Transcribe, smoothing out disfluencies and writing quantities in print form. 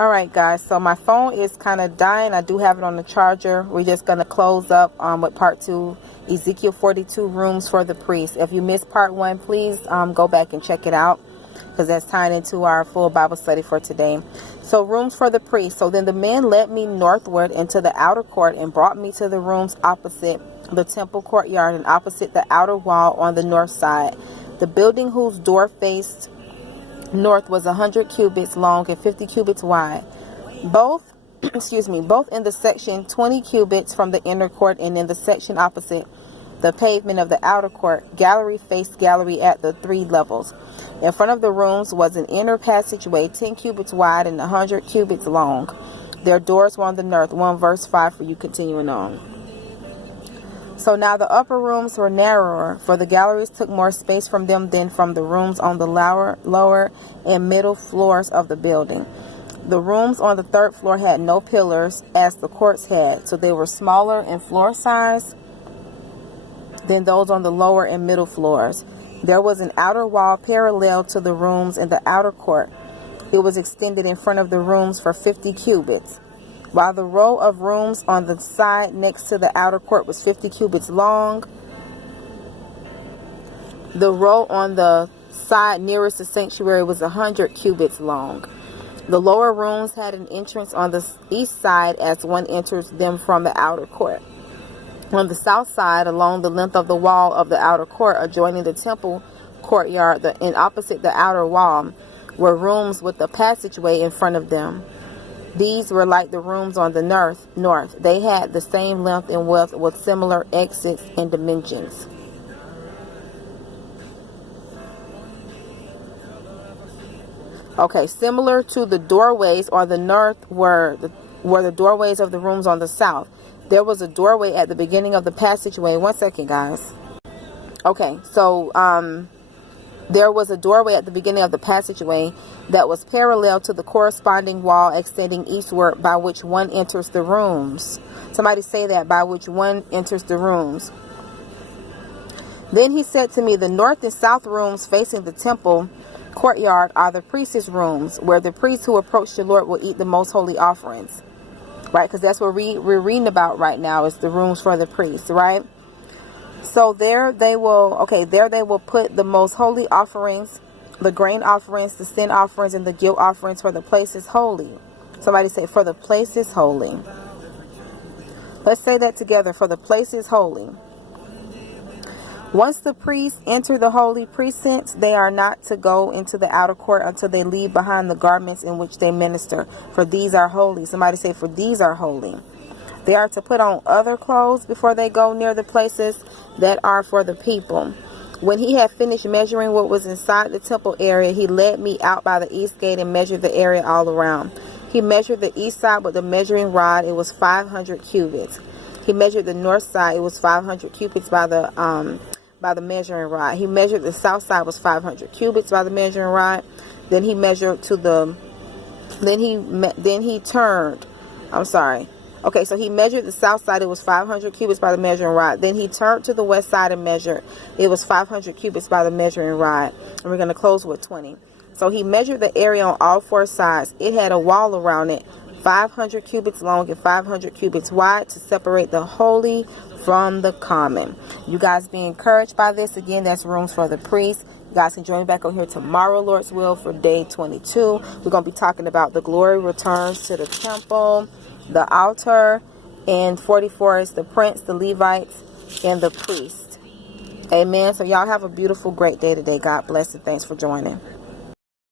Alright guys, so my phone is kind of dying. I do have it on the charger. We're just going to close up with part 2, Ezekiel 42, rooms for the priest. If you missed part 1, please go back and check it out, because that's tied into our full Bible study for today. So rooms for the priest. So then the man led me northward into the outer court and brought me to the rooms opposite the temple courtyard and opposite the outer wall on the north side. The building whose door faced north was 100 cubits long and 50 cubits wide. Both both in the section 20 cubits from the inner court, and in the section opposite the pavement of the outer court. Gallery faced gallery at the 3 levels. In front of the rooms was an inner passageway 10 cubits wide and 100 cubits long. Their doors were on the north. 1 verse 5 for you continuing on. So now the upper rooms were narrower, for the galleries took more space from them than from the rooms on the lower and middle floors of the building. The rooms on the 3rd floor had no pillars, as the courts had, so they were smaller in floor size than those on the lower and middle floors. There was an outer wall parallel to the rooms in the outer court. It was extended in front of the rooms for 50 cubits. While the row of rooms on the side next to the outer court was 50 cubits long, the row on the side nearest the sanctuary was 100 cubits long. The lower rooms had an entrance on the east side as one enters them from the outer court. On the south side, along the length of the wall of the outer court adjoining the temple courtyard and opposite the outer wall, were rooms with a passageway in front of them. These were like the rooms on the north. They had the same length and width with similar exits and dimensions. Okay, similar to the doorways on the north were the doorways of the rooms on the south. There was a doorway at the beginning of the passageway. 1 second, guys. Okay, so there was a doorway at the beginning of the passageway that was parallel to the corresponding wall extending eastward, by which one enters the rooms. Somebody say that, by which one enters the rooms. Then he said to me, the north and south rooms facing the temple courtyard are the priest's rooms, where the priests who approach the Lord will eat the most holy offerings. Right, because that's what we're reading about right now, is the rooms for the priests, right? So there they will put the most holy offerings, the grain offerings, the sin offerings, and the guilt offerings, for the place is holy. Somebody say, for the place is holy. Let's say that together, for the place is holy. Once the priests enter the holy precincts, they are not to go into the outer court until they leave behind the garments in which they minister, for these are holy. Somebody say, for these are holy. They are to put on other clothes before they go near the places that are for the people. When he had finished measuring what was inside the temple area, he led me out by the east gate and measured the area all around. He measured the east side with the measuring rod. It was 500 cubits. He measured the north side. It was 500 cubits by the measuring rod. He measured the south side, was 500 cubits by the measuring rod. Then he measured to the. Then he turned. I'm sorry. Okay, so he measured the south side. It was 500 cubits by the measuring rod. Then he turned to the west side and measured. It was 500 cubits by the measuring rod. And we're going to close with 20. So he measured the area on all 4 sides. It had a wall around it, 500 cubits long and 500 cubits wide, to separate the holy from the common. You guys be encouraged by this. Again, that's rooms for the priest. You guys can join me back on here tomorrow, Lord's will, for day 22. We're going to be talking about the glory returns to the temple, the altar, and 44 is the prince, the Levites, and the priest. Amen. So y'all have a beautiful, great day today. God bless and thanks for joining.